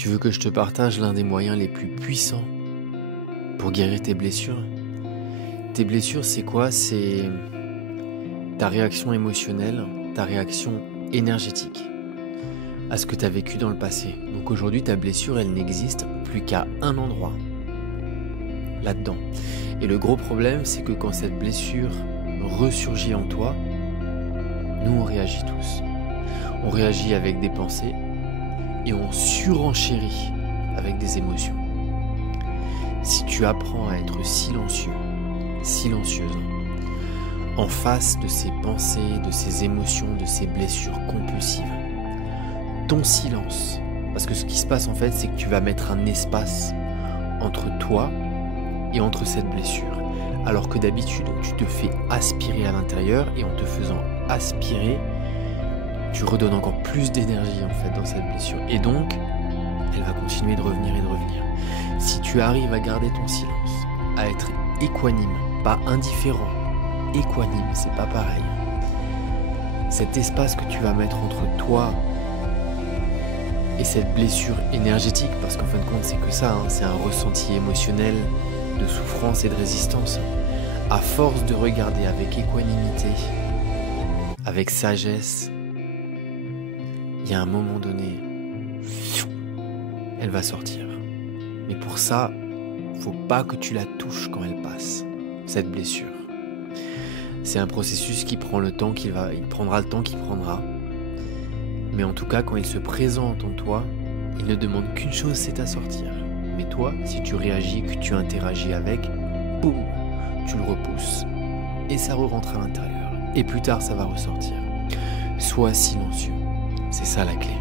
Tu veux que je te partage l'un des moyens les plus puissants pour guérir tes blessures? Tes blessures, c'est quoi? C'est ta réaction émotionnelle, ta réaction énergétique à ce que tu as vécu dans le passé. Donc aujourd'hui, ta blessure, elle n'existe plus qu'à un endroit, là-dedans. Et le gros problème, c'est que quand cette blessure ressurgit en toi, nous, on réagit tous. On réagit avec des pensées et on surenchérit avec des émotions. Si tu apprends à être silencieux, silencieuse, en face de ces pensées, de ces émotions, de ces blessures compulsives, ton silence, parce que ce qui se passe en fait, c'est que tu vas mettre un espace entre toi et entre cette blessure. Alors que d'habitude, tu te fais aspirer à l'intérieur et en te faisant aspirer, tu redonnes encore plus d'énergie en fait dans cette blessure. Et donc, elle va continuer de revenir et de revenir. Si tu arrives à garder ton silence, à être équanime, pas indifférent, équanime, c'est pas pareil. Cet espace que tu vas mettre entre toi et cette blessure énergétique, parce qu'en fin de compte c'est que ça, c'est un ressenti émotionnel de souffrance et de résistance. À force de regarder avec équanimité, avec sagesse, il y a un moment donné, elle va sortir. Mais pour ça, faut pas que tu la touches quand elle passe, cette blessure. C'est un processus qui prend le temps il prendra le temps qu'il prendra. Mais en tout cas, quand il se présente en toi, il ne demande qu'une chose, c'est à sortir. Mais toi, si tu réagis, que tu interagis avec, boum, tu le repousses. Et ça re-rentre à l'intérieur. Et plus tard, ça va ressortir. Sois silencieux. C'est ça la clé.